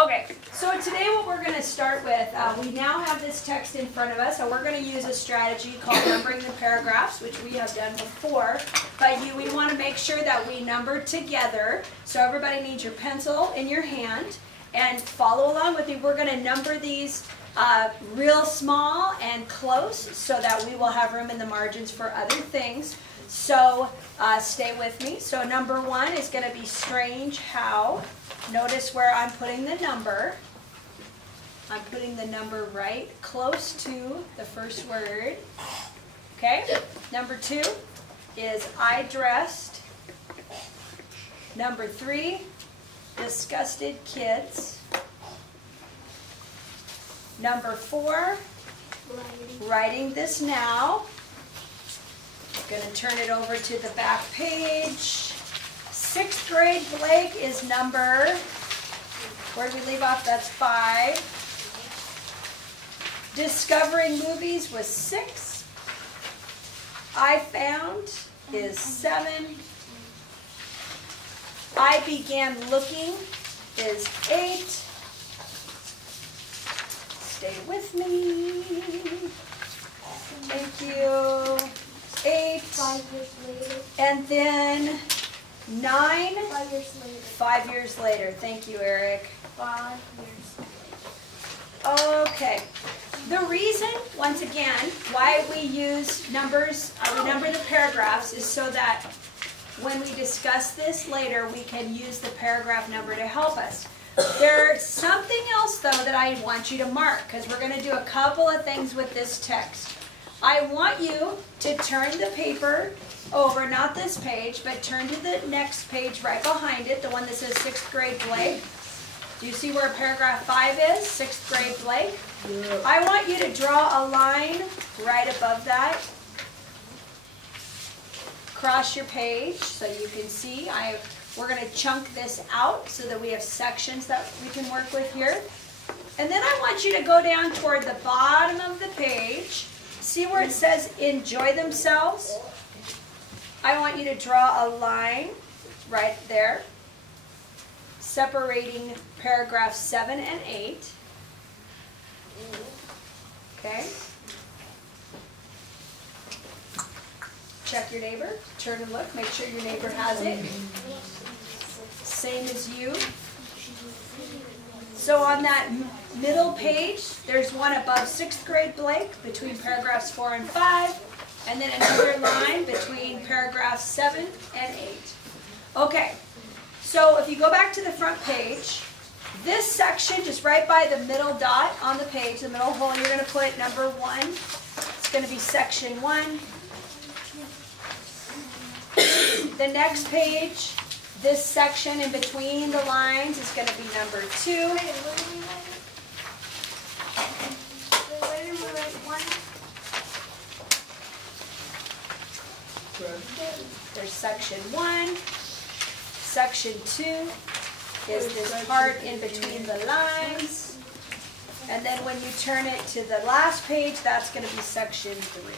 Okay, so today what we're going to start with, we now have this text in front of us, and we're going to use a strategy called numbering the paragraphs, which we have done before, but we want to make sure that we number together. So everybody needs your pencil in your hand, and follow along with me. We're going to number these real small and close so that we will have room in the margins for other things. So stay with me. So number 1 is going to be strange how. Notice where I'm putting the number. I'm putting the number right close to the first word. Okay? Number 2 is I dressed. Number 3, disgusted kids. Number 4, writing this now. I'm going to turn it over to the back page. 6th grade Blake is number, where did we leave off? That's 5. Discovering movies was 6. I found is 7. I began looking is 8. Stay with me. Thank you. 8. 5 years later. And then 9. 5 years later. 5 years later. Thank you, Eric. 5 years later. Okay. The reason, once again, why we use numbers, we number the paragraphs, is so that when we discuss this later, we can use the paragraph number to help us. There's something else, though, that I want you to mark, because we're going to do a couple of things with this text. I want you to turn the paper over, not this page, but turn to the next page right behind it, the one that says 6th grade Blake. Do you see where paragraph 5 is? 6th grade Blake. Yeah. I want you to draw a line right above that. Cross your page so you can see. We're going to chunk this out so that we have sections that we can work with here. And then I want you to go down toward the bottom of the page. See where it says enjoy themselves? I want you to draw a line right there, separating paragraphs 7 and 8. Okay? Check your neighbor. Turn and look. Make sure your neighbor has it. Same as you. So on that middle page, there's one above 6th grade Blake between paragraphs 4 and 5. And then another line between paragraphs 7 and 8. Okay, so if you go back to the front page, this section, just right by the middle dot on the page, the middle hole, you're going to put number 1. It's going to be section 1. The next page, this section in between the lines is going to be number 2. There's section 1. Section 2 is this part in between the lines. And then when you turn it to the last page, that's going to be section 3.